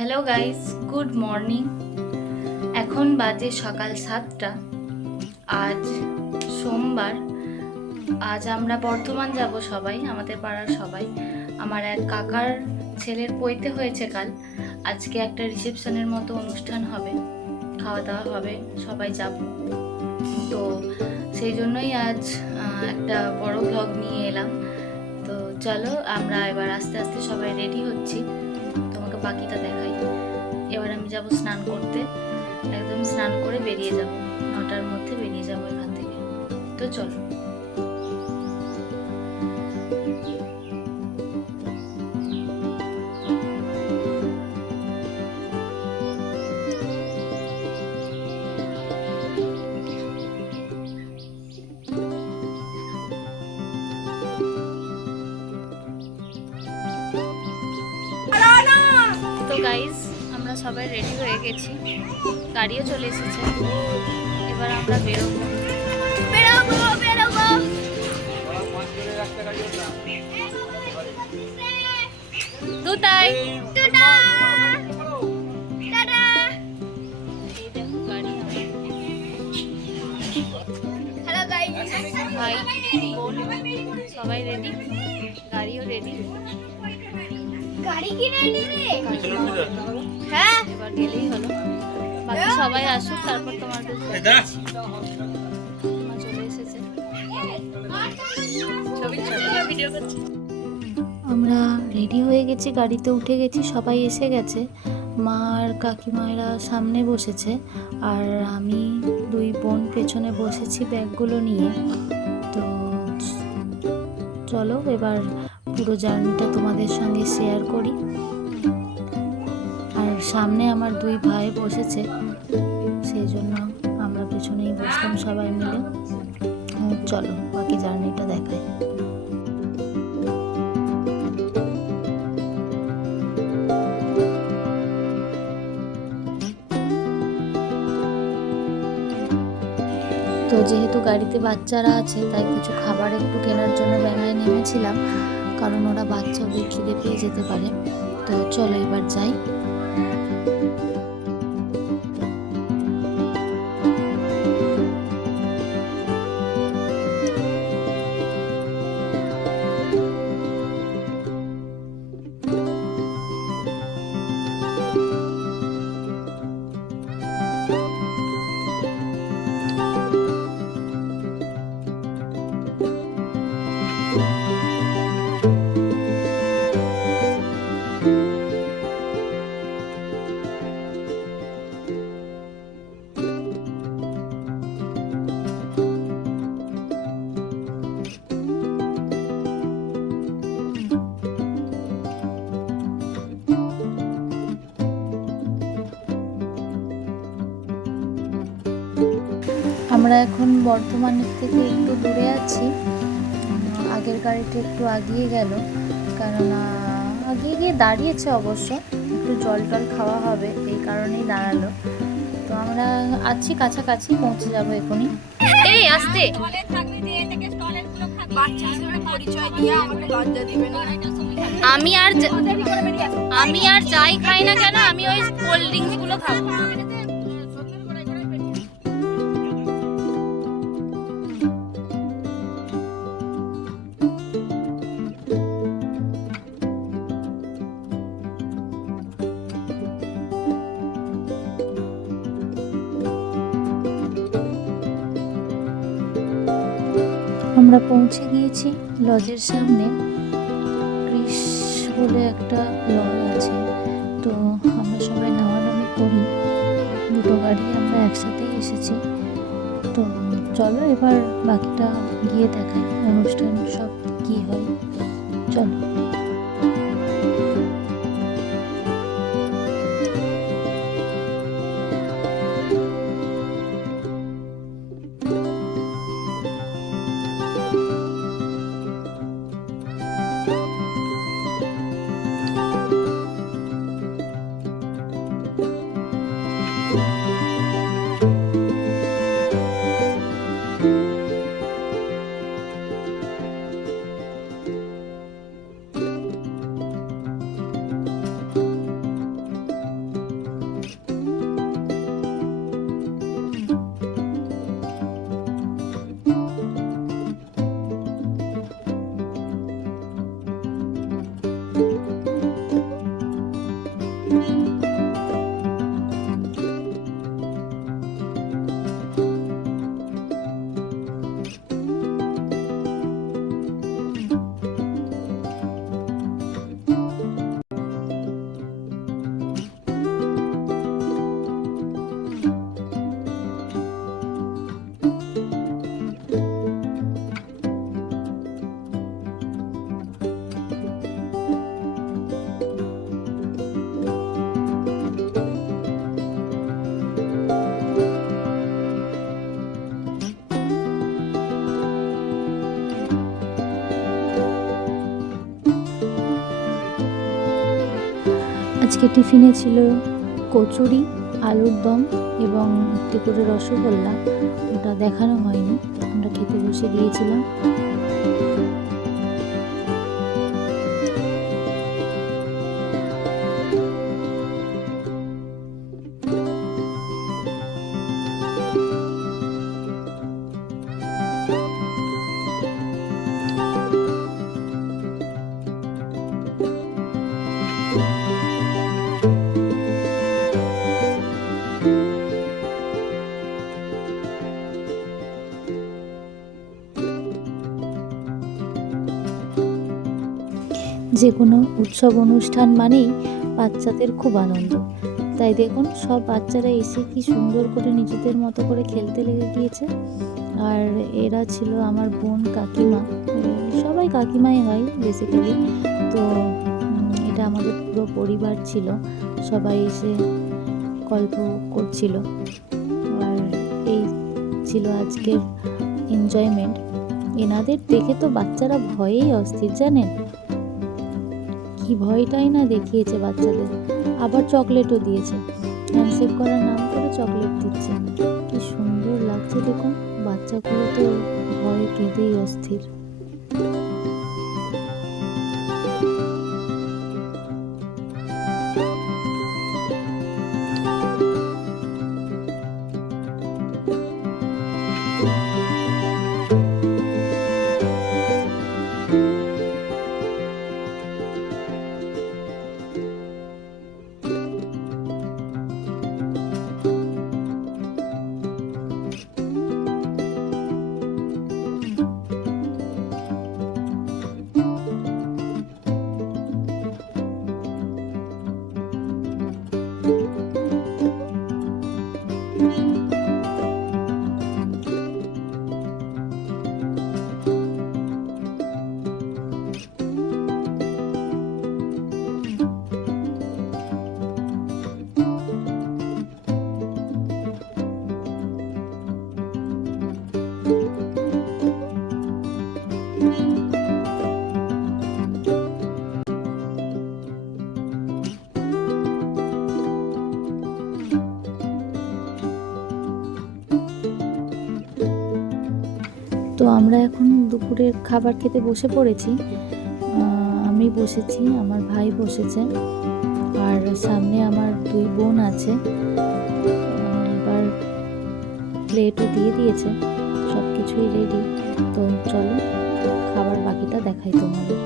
Hello guys, good morning. এখন বাজে সকাল 7টা। আজ সোমবার। আজ আমরা বর্ধমান যাব সবাই, আমাদের পাড়ার সবাই। আমার এক কাকার ছেলের পৈতে হয়েছে কাল। আজকে একটা রিসেপশনের মতো অনুষ্ঠান হবে, খাওয়া দাওয়া হবে, সবাই যাব। তো সেই জন্যই আজ একটা বড় ব্লগ নিয়ে এলাম। তো চলো আমরা এবার আস্তে আস্তে সবাই রেডি হচ্ছি, তোমাকে বাকিটা দেখাই। এবার আমি যাব স্নান করতে, একদম স্নান করে বেরিয়ে যাব, 9টার মধ্যে বেরিয়ে যাব এখান থেকে। তো চলো। তো গাইজ, আমরা সবাই রেডি হয়ে গেছি, গাড়িও চলে এসেছে। এবার আমরা বেরোবো বেরোবো বেরোবো। দুটাই টাটা টাটা। এই দেখো গাড়ি। হ্যালো গাইজ, ভাই বোন সবাই রেডি, গাড়িও রেডি। গাড়ি কি রেডি রে? হ্যাঁ, এবার গেলেই হলো। বাকি সবাই আসুক, তারপর তোমাদের চলে এসেছে। আমরা রেডি হয়ে গেছি, গাড়িতে উঠে গেছি, সবাই এসে গেছে। মা আর কাকিমায়েরা সামনে বসেছে, আর আমি দুই বোন পেছনে বসেছি ব্যাগগুলো নিয়ে। তো চলো এবার পুরো জার্নিটা তোমাদের সঙ্গে শেয়ার করি। আর সামনে আমার দুই ভাই বসেছে, সেই জন্য আমরা পেছনেই বসলাম সবাই মিলে। চলো বাকি জার্নিটা দেখাই। তো যেহেতু গাড়িতে বাচ্চারা আছে, তাই কিছু খাবার একটু কেনার জন্য বেলায় নেমেছিলাম, কারণ ওরা বাচ্চা ওদের খিদে পেয়ে যেতে পারে। তো চলো এবার যাই। আমরা এখন বর্ধমানের থেকে একটু দূরে আছি। আগের গাড়িটা একটু আগিয়ে গেল, কারণ আগিয়ে গিয়ে দাঁড়িয়েছে, অবশ্য একটু জল টল খাওয়া হবে, এই কারণেই দাঁড়ালো। তো আমরা আছি, কাছাকাছি পৌঁছে যাবো এখনই। এই আসতে আমি আর যাই খাই না কেন, আমি ওই কোল্ড ড্রিঙ্কস গুলো খাবো। আমরা পৌঁছে গিয়েছি লজের সামনে। ক্রিস বলে একটা লজ আছে, তো আমরা সবাই নামানামি করি, দুটো গাড়ি আমরা একসাথেই এসেছি। তো চলো এবার বাকিটা গিয়ে দেখাই, অনুষ্ঠান সব কি হয়। চলো। আজকে টিফিনে ছিল কচুরি, আলুর দম এবং একটি করে রসগোল্লা। ওটা দেখানো হয়নি, আমরা খেতে বসে গিয়েছিলাম। যে কোনো উৎসব অনুষ্ঠান মানেই বাচ্চাদের খুব আনন্দ। তাই দেখুন সব বাচ্চারা এসে কি সুন্দর করে নিজেদের মতো করে খেলতে লেগে গিয়েছে। আর এরা ছিল আমার বোন, কাকিমা, সবাই কাকিমাই হয় বেসিক্যালি। তো এটা আমাদের পুরো পরিবার ছিল, সবাই এসে গল্প করছিল। আর এই ছিল আজকের এনজয়মেন্ট। এনাদের দেখে তো বাচ্চারা ভয়েই অস্থির, জানেন কি ভয়টাই না দেখিয়েছে বাচ্চাদের। আবার চকলেটও দিয়েছে, হ্যান্ডশেক করার নাম করে চকলেট দিচ্ছে। কি সুন্দর লাগছে দেখুন, বাচ্চাগুলো তো ভয়ে কেঁদেই অস্থির। তো আমরা এখন দুপুরের খাবার খেতে বসে পড়েছি। আমি বসেছি, আমার ভাই বসেছে, আর সামনে আমার দুই বোন আছে। এবার প্লেটও দিয়ে দিয়েছে, সব কিছুই রেডি। তো চলো খাবার বাকিটা দেখাই তোমাদের।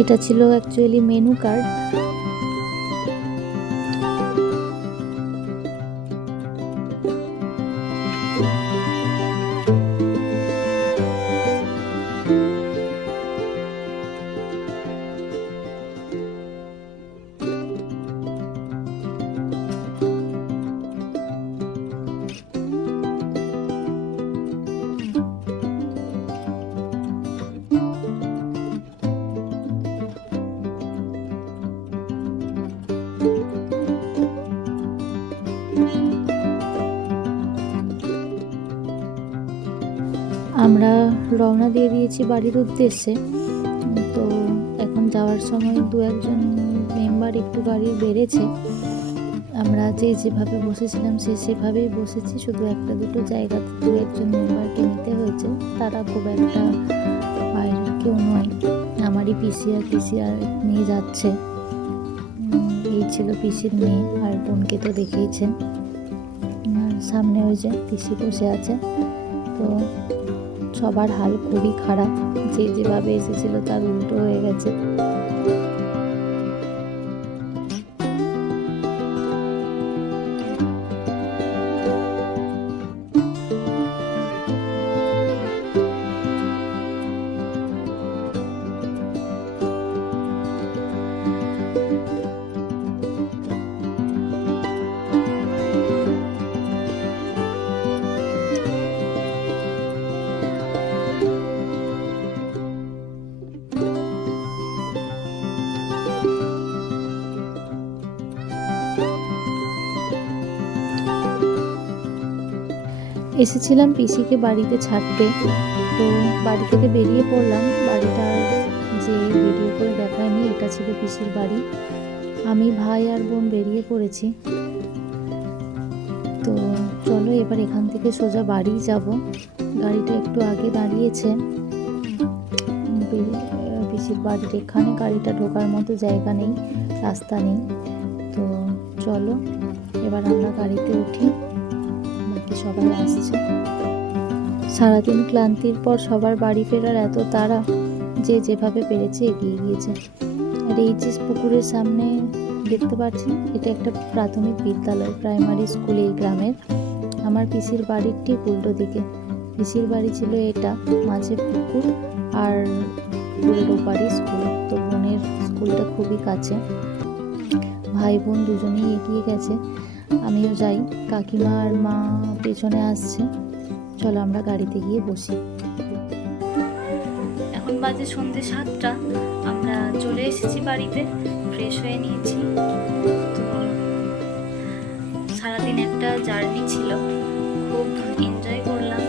এটা ছিল অ্যাকচুয়ালি মেনু কার্ড। আমরা রওনা দিয়ে দিয়েছি বাড়ির উদ্দেশ্যে। তো এখন যাওয়ার সময় দু একজন মেম্বার একটু গাড়ি বেড়েছে। আমরা যেভাবে বসেছিলাম সেভাবেই বসেছি, শুধু একটা দুটো জায়গাতে দু একজন মেম্বারকে নিতে হয়েছে। তারা খুব একটা বাইরের কেউ নয়, আমারই পিসি আর নিয়ে যাচ্ছে। এই ছিল পিসির মেয়ে, আর বোনকে তো দেখেইছেন। সামনে ওই যে পিসি বসে আছে। তো সবার হাল খুবই খারাপ, যেভাবে এসেছিল তার উল্টো হয়ে গেছে। এসেছিলাম পিসিকে বাড়িতে ছাড়তে, তো বাড়ি থেকে বেরিয়ে পড়লাম। বাড়িটা যে ভিডিও করে দেখায়নি, এটা ছিল পিসির বাড়ি। আমি, ভাই আর বোন বেরিয়ে পড়েছি। তো চলো এবার এখান থেকে সোজা বাড়ি যাব। গাড়িটা একটু আগে দাঁড়িয়েছে পিসির বাড়ির এখানে। গাড়িটা ঢোকার মতো জায়গা নেই, রাস্তা নেই। তো চলো এবার আমরা গাড়িতে উঠি, বাকি সবাই আসছে। সারাদিন ক্লান্তির পর সবার বাড়ি ফেরার এত তাড়া, যে যেভাবে পেরেছে এগিয়ে গিয়েছে। আর এই যে পুকুরের সামনে দেখতে পাচ্ছেন, এটা একটা প্রাথমিক বিদ্যালয়, প্রাইমারি স্কুল এই গ্রামের। আমার পিসির বাড়ির ঠিক উল্টো দিকে। পিসির বাড়ি ছিল এটা, মাঝে পুকুর আর পুকুরের ওপারে স্কুল। তো বোনের স্কুলটা খুবই কাছে। ভাই বোন দুজনেই এগিয়ে গেছে, আমিও যাই। কাকিমা আর মা পেছনে আসছে। চলো আমরা গাড়িতে গিয়ে বসি। এখন বাজে সন্ধ্যে 7টা। আমরা চলে এসেছি বাড়িতে, ফ্রেশ হয়ে নিয়েছি। তো সারাদিন একটা জার্নি ছিল, খুব এনজয় করলাম,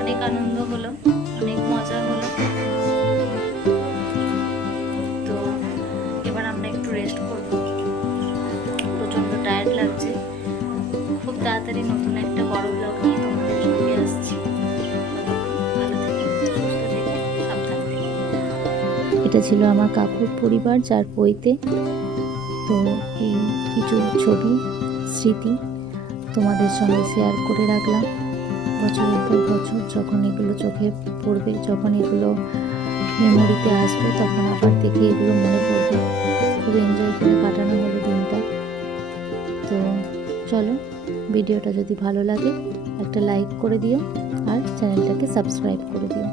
অনেক আনন্দ হলো, অনেক মজা হলো। তো এবার আমরা একটু রেস্ট করব, প্রচণ্ড টায়ার্ড লাগছে। খুব তাড়াতাড়ি নতুন একটা বড় ব্লগ নিয়ে তোমাদের সঙ্গে আসছি। ভালো থেকো, সুস্থ থেকো, সাবধান থেকো। এটা ছিল আমার কাকুর পরিবার, যার বইতে। তো এই কিছু ছবি, স্মৃতি তোমাদের সঙ্গে শেয়ার করে রাখলাম। বছরের পর বছর যখন এগুলো চোখে পড়বে, যখন এগুলো মেমোরিতে আসবে, তখন আবার দেখে এগুলো মনে পড়বে। খুব এনজয় করে কাটানো হলো দিনটা। তো চলো, ভিডিওটা যদি ভালো লাগে একটা লাইক করে দিও আর চ্যানেলটাকে সাবস্ক্রাইব করে দিও।